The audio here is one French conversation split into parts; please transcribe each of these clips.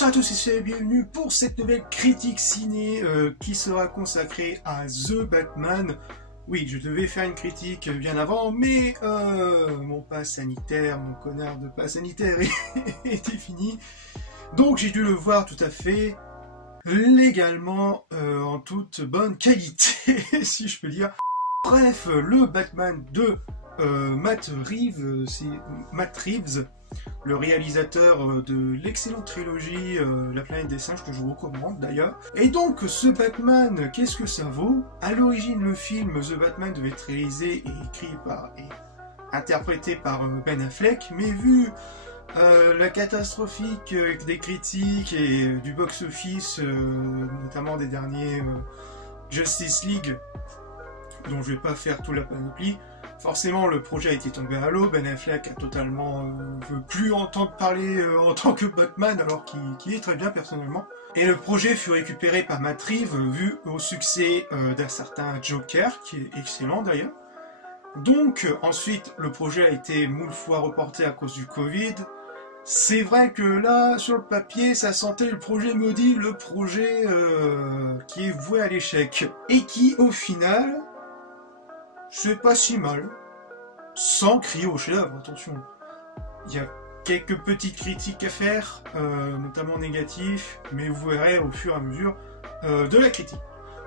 Bonsoir à tous et bienvenue pour cette nouvelle critique ciné qui sera consacrée à The Batman. Oui, je devais faire une critique bien avant, mais mon pass sanitaire, mon connard de pass sanitaire était fini. Donc j'ai dû le voir tout à fait légalement, en toute bonne qualité, si je peux dire. Bref, le Batman de Matt Reeves, c'est Matt Reeves, le réalisateur de l'excellente trilogie La planète des singes, que je vous recommande d'ailleurs. Et donc, ce Batman, qu'est-ce que ça vaut? À l'origine, le film The Batman devait être réalisé et écrit par et interprété par Ben Affleck, mais vu la catastrophique des critiques et du box-office, notamment des derniers Justice League, dont je vais pas faire tout la panoplie, forcément le projet a été tombé à l'eau. Ben Affleck a totalement veut plus entendre parler en tant que Batman, alors qu'il est très bien personnellement. Et le projet fut récupéré par Matt Reeves, vu au succès d'un certain Joker, qui est excellent d'ailleurs. Donc ensuite le projet a été moult fois reporté à cause du Covid. C'est vrai que là, sur le papier, ça sentait le projet maudit, le projet qui est voué à l'échec. Et qui, au final, c'est pas si mal. Sans crier au chef-d'œuvre, attention. Il y a quelques petites critiques à faire, notamment négatives, mais vous verrez au fur et à mesure de la critique.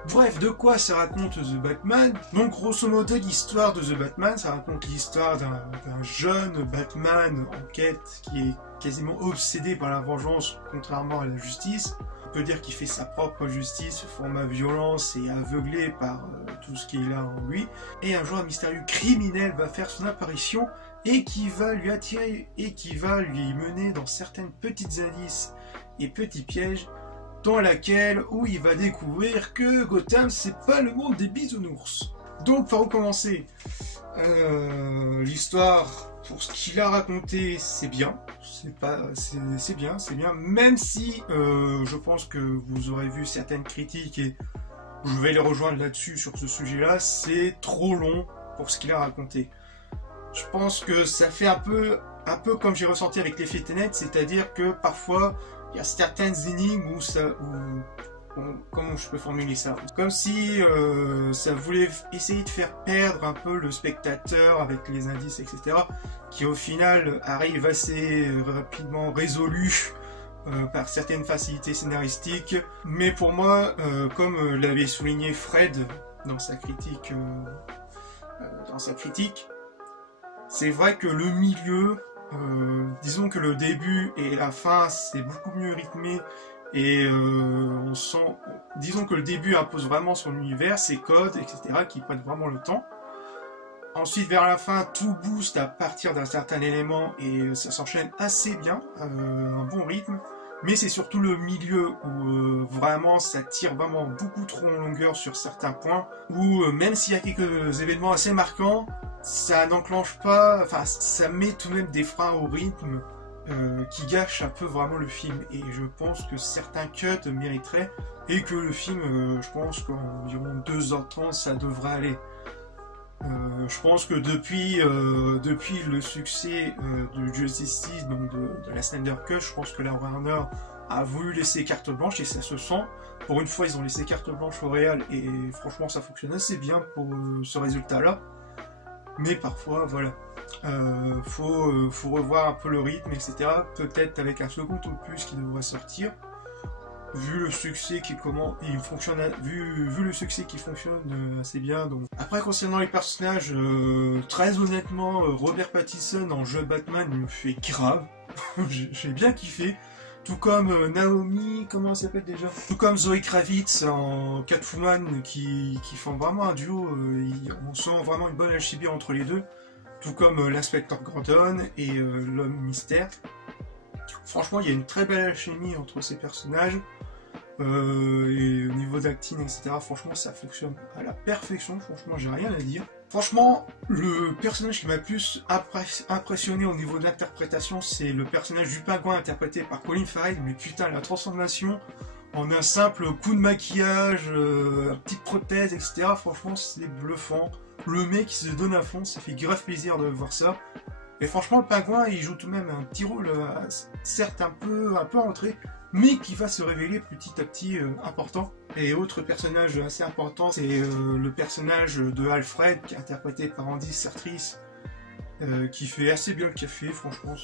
Bref, de quoi ça raconte The Batman? Donc, grosso modo, l'histoire de The Batman, ça raconte l'histoire d'un jeune Batman en quête qui est quasiment obsédé par la vengeance, contrairement à la justice. On peut dire qu'il fait sa propre justice, format violence et aveuglé par tout ce qu'il a en lui. Et un jour, un mystérieux criminel va faire son apparition et qui va lui attirer et qui va lui mener dans certaines petites indices et petits pièges, dans laquelle où il va découvrir que Gotham, c'est pas le monde des bisounours. Donc, pour recommencer, l'histoire, pour ce qu'il a raconté, c'est bien. C'est bien, même si je pense que vous aurez vu certaines critiques et je vais les rejoindre là-dessus, sur ce sujet-là, c'est trop long pour ce qu'il a raconté. Je pense que ça fait un peu comme j'ai ressenti avec l'effet Tenet, c'est-à-dire que parfois, il y a certaines énigmes comment je peux formuler ça? Comme si ça voulait essayer de faire perdre un peu le spectateur avec les indices, etc. Qui au final arrivent assez rapidement résolus par certaines facilités scénaristiques. Mais pour moi, comme l'avait souligné Fred dans sa critique, c'est vrai que le milieu, disons que le début et la fin, c'est beaucoup mieux rythmé. Et on sent, disons que le début impose vraiment son univers, ses codes, etc., qui prennent vraiment le temps. Ensuite, vers la fin, tout booste à partir d'un certain élément et ça s'enchaîne assez bien, un bon rythme. Mais c'est surtout le milieu où vraiment ça tire vraiment beaucoup trop en longueur sur certains points, où même s'il y a quelques événements assez marquants, ça n'enclenche pas, enfin ça met tout de même des freins au rythme, qui gâche un peu vraiment le film. Et je pense que certains cuts mériteraient et que le film, je pense qu'environ 2h30 ça devrait aller. Je pense que depuis le succès de Justice League, donc de la Snyder Cut, je pense que la Warner a voulu laisser carte blanche et ça se sent. Pour une fois, ils ont laissé carte blanche au réal et franchement ça fonctionne assez bien pour ce résultat-là. Mais parfois, voilà. Faut revoir un peu le rythme, etc. Peut-être avec un second opus qui devrait sortir, vu le succès qui fonctionne, vu le succès qui fonctionne assez bien. Donc après, concernant les personnages, très honnêtement, Robert Pattinson en jeu Batman me fait grave. J'ai bien kiffé. Tout comme Naomi, comment elle s'appelle déjà? Tout comme Zoe Kravitz en Catwoman, qui font vraiment un duo. On sent vraiment une bonne alchimie entre les deux. Tout comme l'inspecteur Gordon et l'homme mystère. Franchement, il y a une très belle alchimie entre ces personnages. Et au niveau d'acting, etc., franchement, ça fonctionne à la perfection. Franchement, j'ai rien à dire. Franchement, le personnage qui m'a le plus impressionné au niveau de l'interprétation, c'est le personnage du pingouin interprété par Colin Farrell. Mais putain, la transformation en un simple coup de maquillage, petite prothèse, etc., franchement, c'est bluffant. Le mec qui se donne à fond, ça fait grave plaisir de voir ça. Et franchement, le pingouin, il joue tout de même un petit rôle, certes un peu entré, mais qui va se révéler petit à petit important. Et autre personnage assez important, c'est le personnage de Alfred, qui est interprété par Andy Serkis, qui fait assez bien le café, franchement.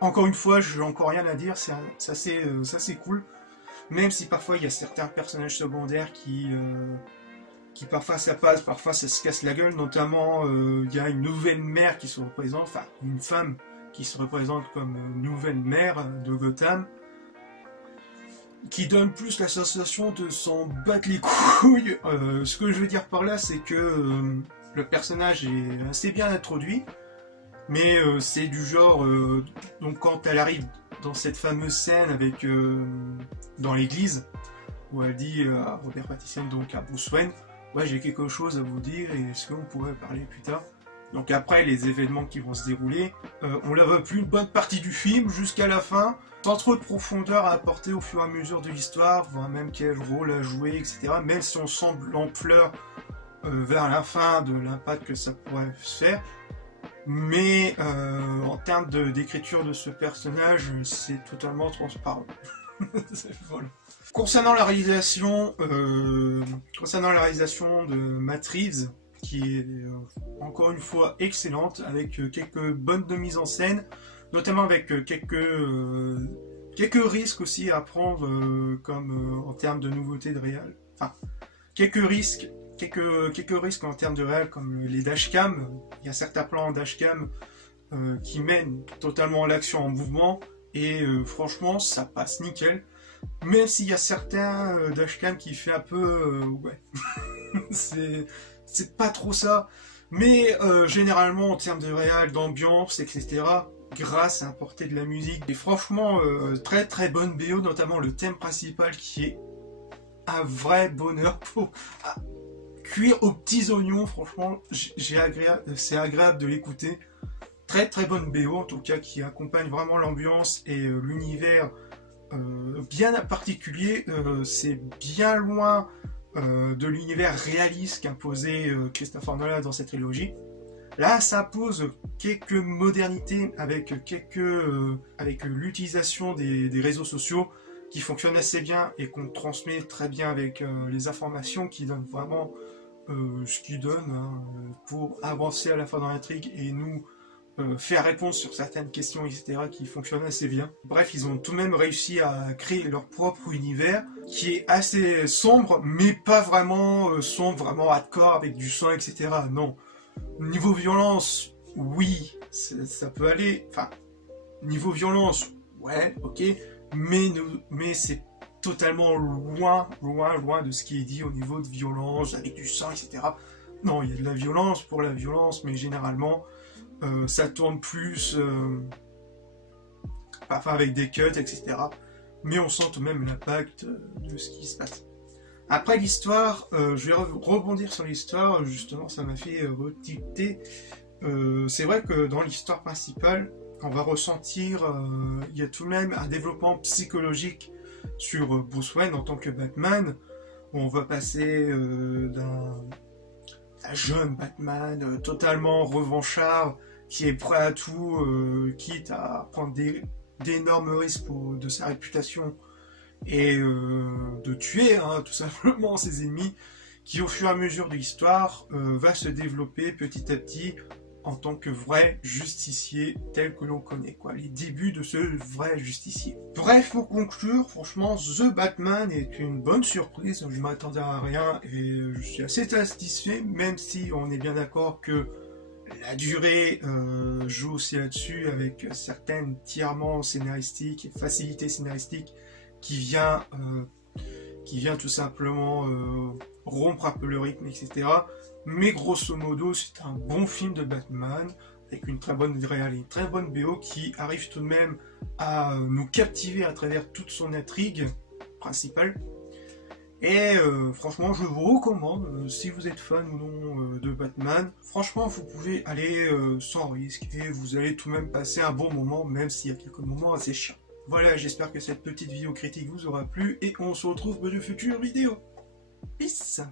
Encore une fois, je n'ai encore rien à dire, ça c'est cool. Même si parfois il y a certains personnages secondaires qui parfois ça passe, parfois ça se casse la gueule, notamment il y a une nouvelle mère qui se représente, enfin une femme qui se représente comme nouvelle mère de Gotham, qui donne plus la sensation de s'en battre les couilles. Ce que je veux dire par là, c'est que le personnage est assez bien introduit, mais c'est du genre, donc quand elle arrive dans cette fameuse scène avec dans l'église, où elle dit à Robert Pattinson, donc à Bruce Wayne, ouais, j'ai quelque chose à vous dire, et est-ce qu'on pourrait parler plus tard? Donc après les événements qui vont se dérouler, on la voit plus une bonne partie du film jusqu'à la fin, sans trop de profondeur à apporter au fur et à mesure de l'histoire, voire même quel rôle à jouer, etc. Même si on sent l'ampleur vers la fin de l'impact que ça pourrait se faire. Mais en termes d'écriture de ce personnage, c'est totalement transparent. Voilà. Concernant la réalisation de Matt Reeves, qui est encore une fois excellente, avec quelques bonnes de mise en scène, notamment avec quelques risques aussi à prendre, comme en termes de nouveautés de réal. Enfin, quelques risques en termes de réal, comme les dashcam. Il y a certains plans en dashcam qui mènent totalement l'action en mouvement, et franchement, ça passe nickel. Même s'il y a certains dashcam qui fait un peu... ouais, c'est pas trop ça. Mais généralement, en termes de réal, d'ambiance, etc., grâce à apporter de la musique, et franchement, très très bonne BO, notamment le thème principal qui est un vrai bonheur pour cuire aux petits oignons. Franchement, c'est agréable de l'écouter. Très très bonne BO, en tout cas, qui accompagne vraiment l'ambiance et l'univers bien particulier. C'est bien loin de l'univers réaliste qu'imposait Christopher Nolan dans cette trilogie. Là, ça pose quelques modernités avec l'utilisation des réseaux sociaux qui fonctionnent assez bien et qu'on transmet très bien avec les informations qui donnent vraiment ce qu'ils donnent pour avancer à la fois dans l'intrigue et nous faire réponse sur certaines questions, etc., qui fonctionnent assez bien. Bref, ils ont tout de même réussi à créer leur propre univers qui est assez sombre, mais pas vraiment sombre, vraiment hardcore avec du sang, etc. Non. Niveau violence, oui, ça peut aller. Enfin, niveau violence, ouais, ok, mais c'est totalement loin de ce qui est dit au niveau de violence, avec du sang, etc. Non, il y a de la violence pour la violence, mais généralement, ça tourne plus, enfin avec des cuts, etc. Mais on sent tout de même l'impact de ce qui se passe. Après l'histoire, je vais rebondir sur l'histoire, justement ça m'a fait retilter. C'est vrai que dans l'histoire principale, on va ressentir, il y a tout de même un développement psychologique sur Bruce Wayne en tant que Batman, où on va passer d'un jeune Batman totalement revanchard, qui est prêt à tout, quitte à prendre d'énormes risques de sa réputation, et de tuer tout simplement ses ennemis, qui au fur et à mesure de l'histoire va se développer petit à petit en tant que vrai justicier tel que l'on connaît, quoi. Les débuts de ce vrai justicier. Bref, pour conclure, franchement, The Batman est une bonne surprise, je m'attendais à rien et je suis assez satisfait, même si on est bien d'accord que la durée joue aussi là-dessus, avec certaines tirements scénaristiques et facilités scénaristiques qui vient tout simplement rompre un peu le rythme, etc. Mais grosso modo, c'est un bon film de Batman, avec une très bonne réalité, une très bonne BO qui arrive tout de même à nous captiver à travers toute son intrigue principale. Et franchement, je vous recommande, si vous êtes fan ou non de Batman, franchement, vous pouvez aller sans risque et vous allez tout de même passer un bon moment, même s'il y a quelques moments assez chiants. Voilà, j'espère que cette petite vidéo critique vous aura plu et on se retrouve pour de futures vidéos. Peace!